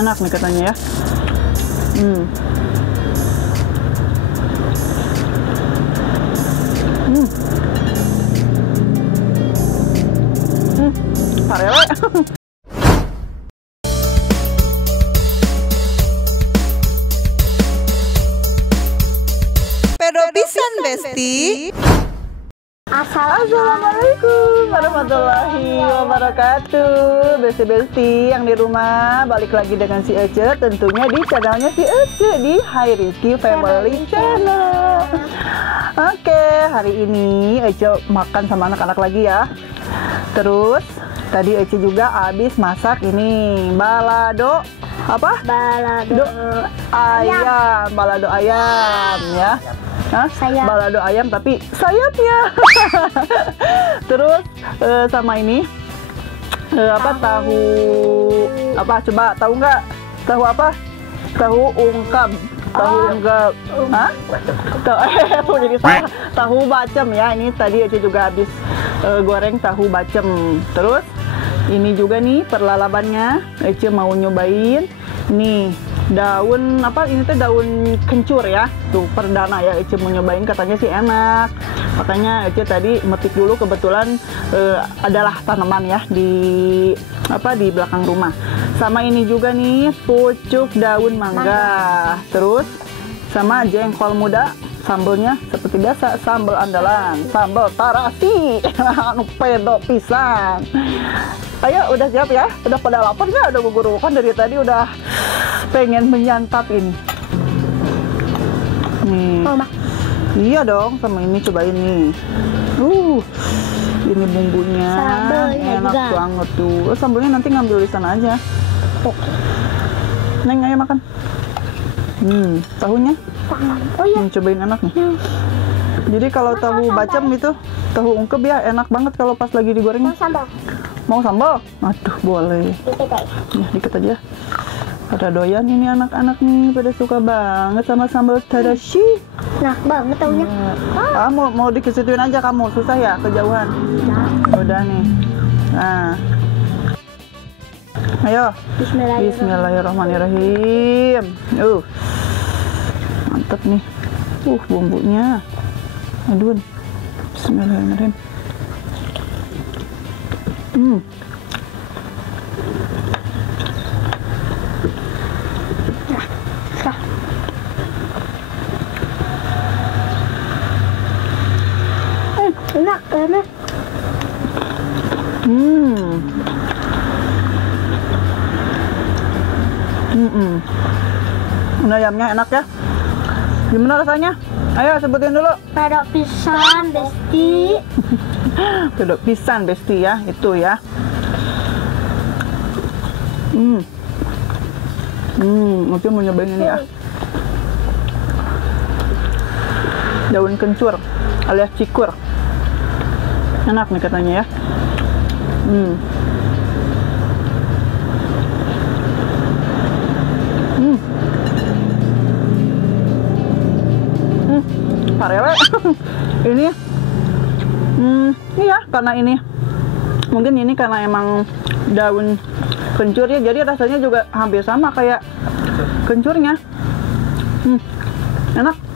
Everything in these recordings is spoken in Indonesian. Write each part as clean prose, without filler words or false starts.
Enak nih katanya ya. Parele. Pedo pisan Besti. Assalamualaikum warahmatullahi wabarakatuh. Besti-besti yang di rumah, balik lagi dengan si Ece, tentunya di channelnya si Ece di Hai Rizky Family Channel. Oke, hari ini Ece makan sama anak-anak lagi ya. Terus tadi Ece juga habis masak ini balado apa? Balado Ayam, balado ayam ya. Hah? Sayap. Balado ayam tapi sayapnya. Terus sama ini apa tahu apa, coba tahu nggak? Tahu apa? Tahu ungkap. Tahu ungkap. Hah? Tahu jadi salah. Tahu bacem ya. Ini tadi Ece juga habis goreng tahu bacem. Terus ini juga nih perlalabannya Ece mau nyobain nih daun apa, ini tuh daun kencur ya, tuh perdana ya Ece mau nyobain, katanya sih enak. Makanya Ece tadi metik dulu, kebetulan adalah tanaman ya di apa di belakang rumah. Sama ini juga nih pucuk daun mangga. Terus sama jengkol muda, sambelnya seperti biasa sambal andalan, sambal tarasi. Anu pedo pisan. Ayo, udah siap ya? Udah pada lapar nggak? Udah gugurukan dari tadi, udah pengen menyantap ini. Nih. Mama. Iya dong, sama ini cobain nih. Ini bumbunya Sambelnya enak juga banget tuh. Sambelnya nanti ngambil di sana aja. Oke. Neng, ayo makan. Tahunya? Oh iya. Cobain enak nih. Jadi kalau tahu bacem itu, tahu ungkep ya enak banget kalau pas lagi digoreng. Mau sambal? Mau sambal? Aduh, boleh. Dikit aja. Ya, dikit aja. Pada doyan ini anak-anak nih, pada suka banget sama sambal tadashi. Nah, banget taunya. Ya. Mau dikesituin aja kamu, susah ya kejauhan. Udah nih. Nah. Ayo. Bismillahirrahmanirrahim. Mantep nih. Bumbunya. Aduh. Bismillahirrahmanirrahim. Enak, enak. Ini ayamnya enak ya. Gimana rasanya? Ayo sebutin dulu. Pedo pisan Besti. Pedo pisan Besti ya, itu ya. Oke, mau nyobain ini ya. Daun kencur alias cikur. Enak nih katanya ya. Parele. Ini iya, karena ini mungkin ini karena emang daun kencur ya, jadi rasanya juga hampir sama kayak kencurnya. Enak.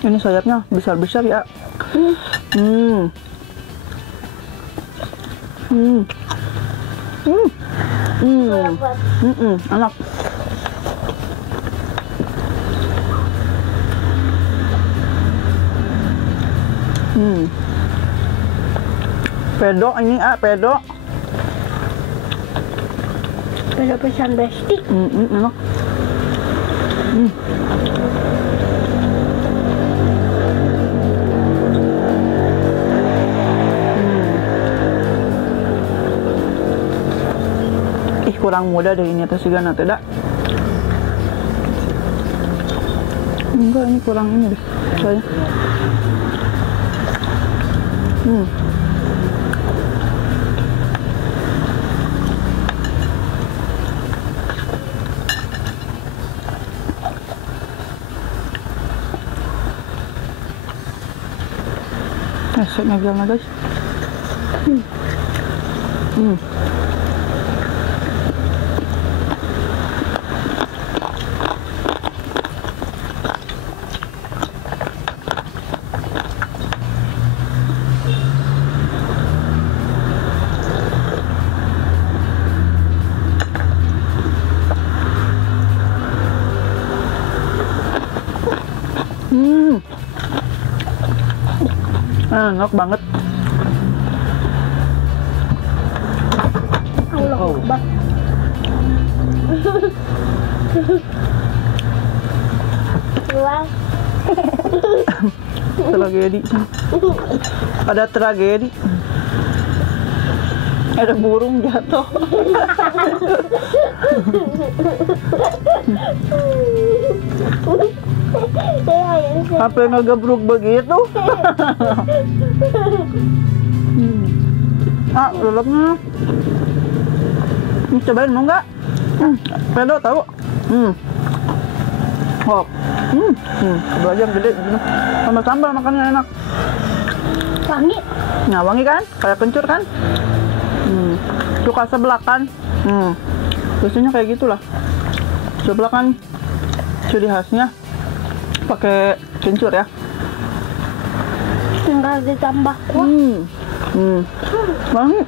Ini sayapnya besar-besar ya. Enak. Pedo ini pedo. Pedo pisan Besti. Enak. Kurang muda deh ini atas juga nanti dak. Enggak, ini kurang ini deh kayaknya. Esek ngegal guys. Enak banget. Allah Akbar. Luang. Tragedi. Ada tragedi. Ada burung jatuh. Sampai ngegebruk begitu. Lelapnya. Cobain mau nggak? Pedo tahu? Oh. Dua jam gede gini. Sama sambal makannya enak. Wangi. Nah, wangi kan? Kayak kencur kan? Suka seblak kan? Biasanya kayak gitulah. Seblak kan ciri khasnya pakai kencur ya. Tinggal ditambah kuah. Wangi.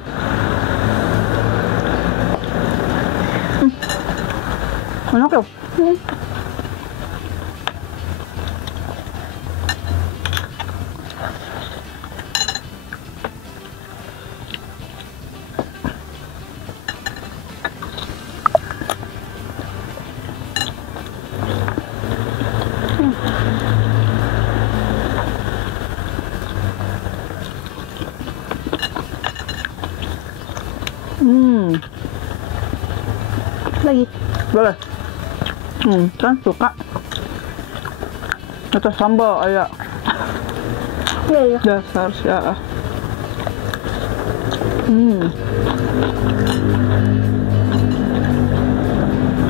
Enak ya? Lagi. Boleh. Kan suka. Atau sambal ayah. Iya. Dasar ya.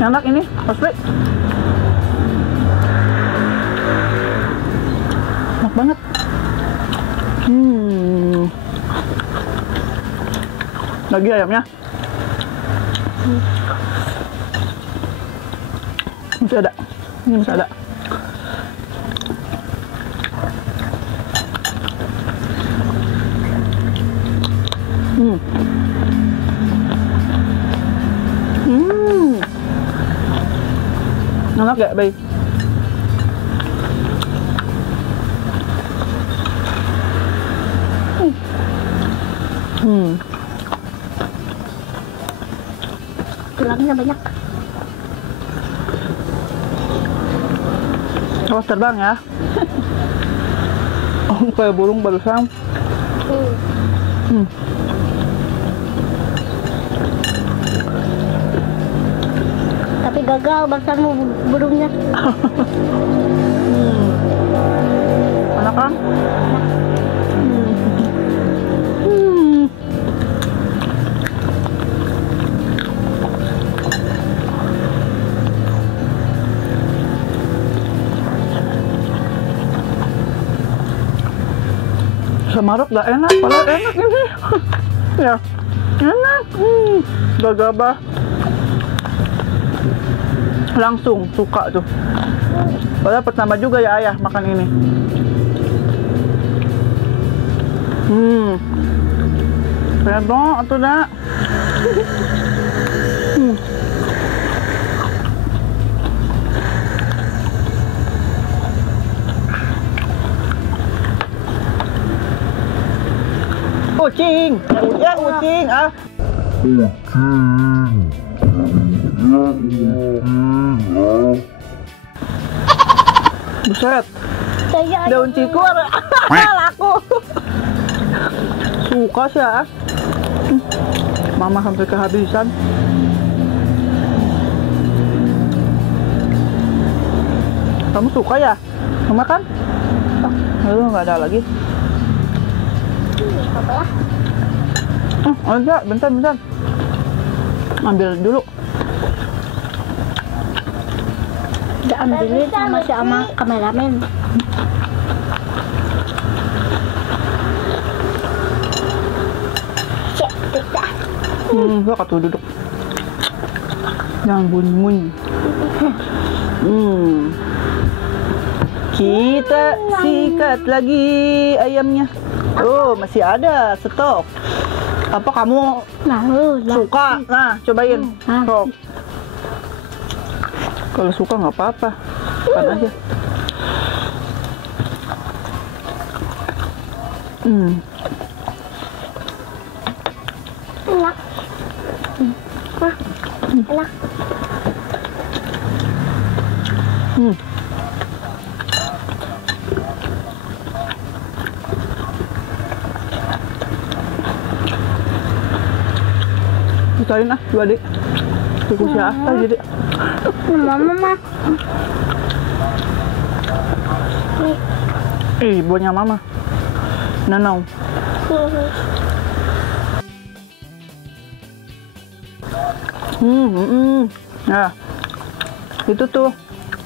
Enak ini, asli. Enak banget. Lagi ayamnya. Masih ada. Ini masih ada. Enak gak, baik? Tulangnya banyak. Awas terbang ya. Oh, kayak burung barusan. Tapi gagal barusan burungnya. Enak kan? Samarok gak enak, padahal enak ini. Ya, enak. Gagabah. Langsung suka tuh. Padahal pertama juga ya ayah makan ini. Pedo atau dah? Kucing, ya kucing ah. Buset, daun cikur laku. Suka sih ah. Mama sampai kehabisan. Kamu suka ya? Mama kan? Lalu nggak ada lagi. Apalah. Enggak, bentar. Ambil dulu. Udah ambilin sama kameramen. Bakal tuh duduk. Jangan bunyi-bunyi. Kita sikat lagi ayamnya. Oh, masih ada stok. Apa kamu suka? Nah, cobain. Sok. Kalau suka nggak apa-apa. Makan aja. Enak. Enak. Bisain ah, 2 adik. Tikus siapa jadi? Mama. Ibunya mama. Nanau. Nah, itu tuh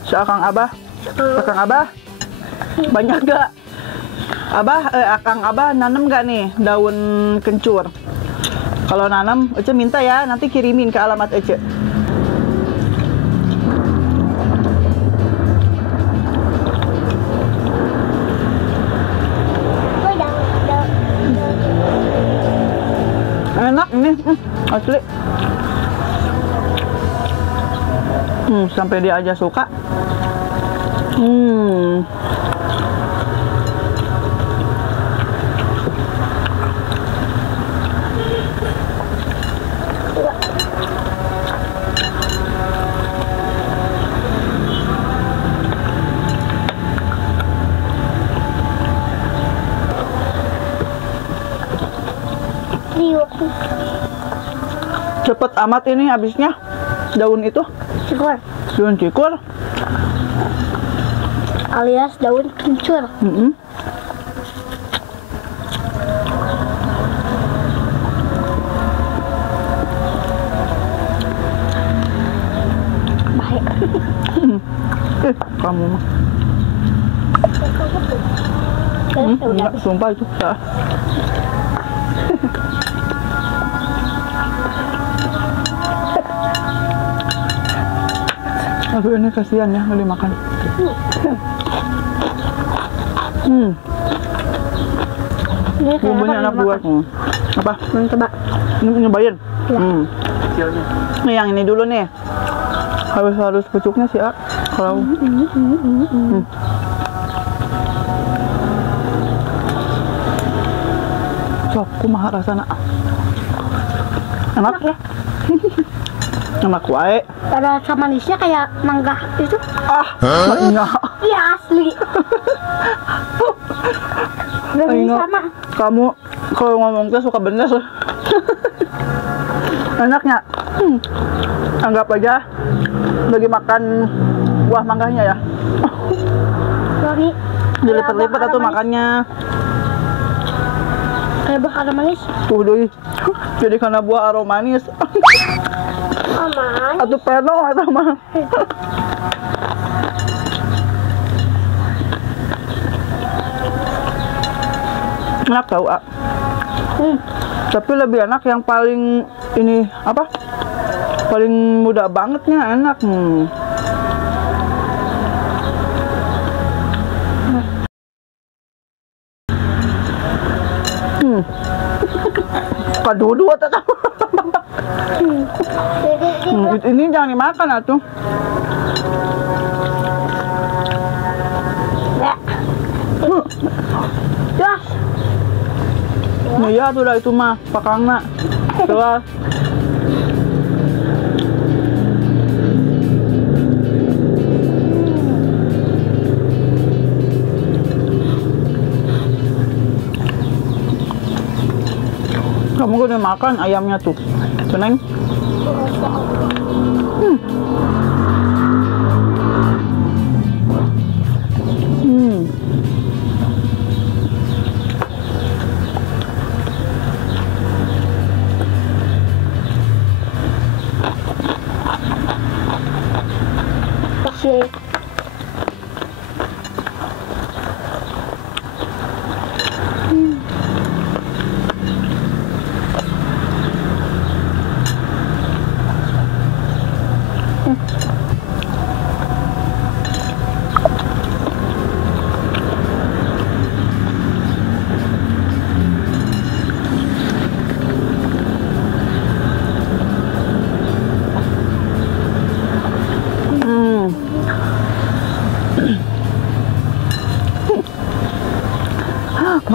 seakang abah. Akang abah banyak gak? Akang abah nanam gak nih daun kencur? Kalau nanam, Ece minta ya, nanti kirimin ke alamat Ece. Enak ini, asli. Sampai dia aja suka. Cepet amat ini habisnya daun itu. Cikur. Daun cikur. Alias daun kencur. Baik. Kamu mah. Enggak, sumpah itu. Aduh, ini kasihan ya, nggak dimakan. Ini Bumbunya enak buat. Apa? Coba. Ini nyobain. Ya. Nih yang ini dulu nih. Harus pucuknya sih, kalau sok kumaha rasana. Enak ya? Enak wae. Ada rasa manisnya kayak mangga itu. Enggak. Iya asli. Enggak. Sama. Kamu kalau ngomong teh suka bener sih. Enaknya. Anggap aja lagi makan buah mangganya ya. Wangi. Dilipat-lipat atau makannya. Kayak bakal manis. Tuh doi. Jadi karena buah aromanis. Aman. Atau peno atau mah. Enak tau, Tapi lebih enak yang paling ini apa? Paling muda bangetnya enak. Kadudu atau apa? Ini jangan dimakan atuh. Ya. Nah, ya tuh dah itu mah pakangna. Tuh. Kamu udah makan ayamnya tuh, Neng? Kasih.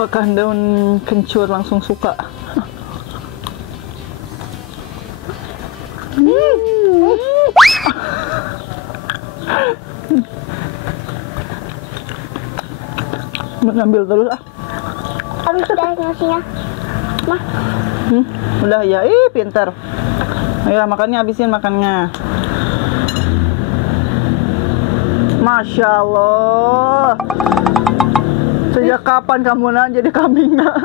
Makan daun kencur langsung suka. Mengambil terus ah. Habis udah nasinya. Mah, Udah ya, pintar. Ayo makannya, habisin makannya. Masya Allah. Sejak kapan kamu nak jadi kambing nak?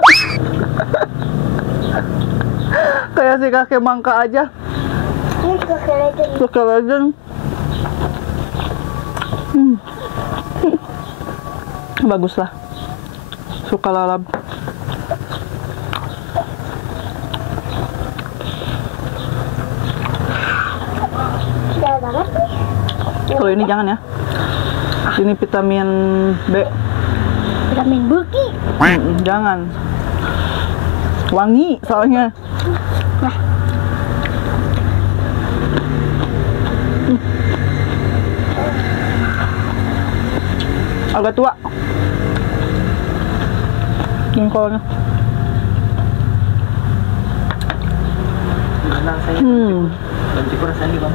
Kayak si kakek mangka aja. ini juga keren. Suka legend. Bagus lah. Suka lalap. Sudah banget nih. Kalau ini jangan ya. Ini vitamin B. Vitamin buki. Jangan. Wangi soalnya. Agak tua. Jengkolnya. Cikur rasanya bang.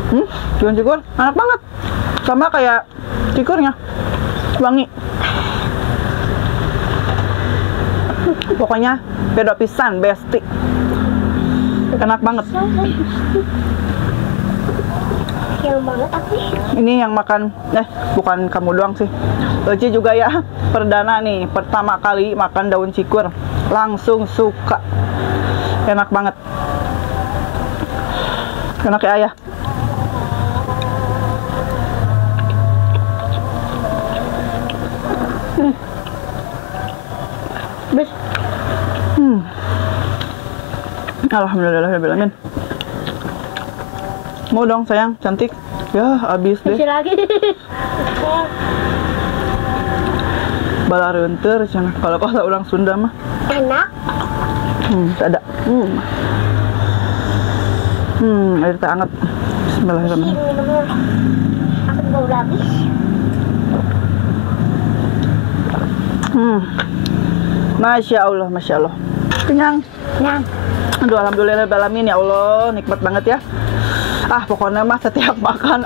Daun cikur enak banget. Sama kayak cikurnya. Wangi. Pokoknya beda pisan, besti. Enak banget. Yang banget aku. Ini yang makan, bukan kamu doang sih. Oci juga ya, perdana nih, pertama kali makan daun cikur. Langsung suka. Enak banget. Enak ya ayah. Bes. Alhamdulillahirrahmanirrahim. Mau dong sayang, cantik. Ya, habis deh. Masih lagi. Bala reunteur cenah. Kalau bahasa orang Sunda mah. Enak. Ada. Air teh anget. Bismillahirrahmanirrahim. Minumnya. Aku juga udah habis. Masya Allah, Masya Allah. Kenyang. Nah, Aduh, alhamdulillahirrahmanirrahim ya Allah, nikmat banget ya. Pokoknya mah setiap makan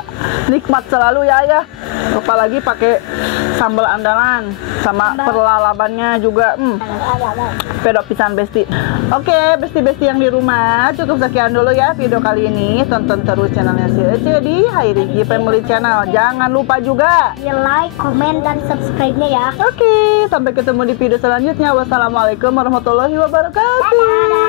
nikmat selalu ya ayah. Apalagi pakai sambal andalan sama perlalabannya juga. Pedok pisan besti. Oke, besti-besti yang di rumah, cukup sekian dulu ya video kali ini. Tonton terus channelnya si Ece di Hairigi Family Channel. Jangan lupa juga like, komen, dan subscribe-nya ya. Oke, sampai ketemu di video selanjutnya. Wassalamualaikum warahmatullahi wabarakatuh. Dadah.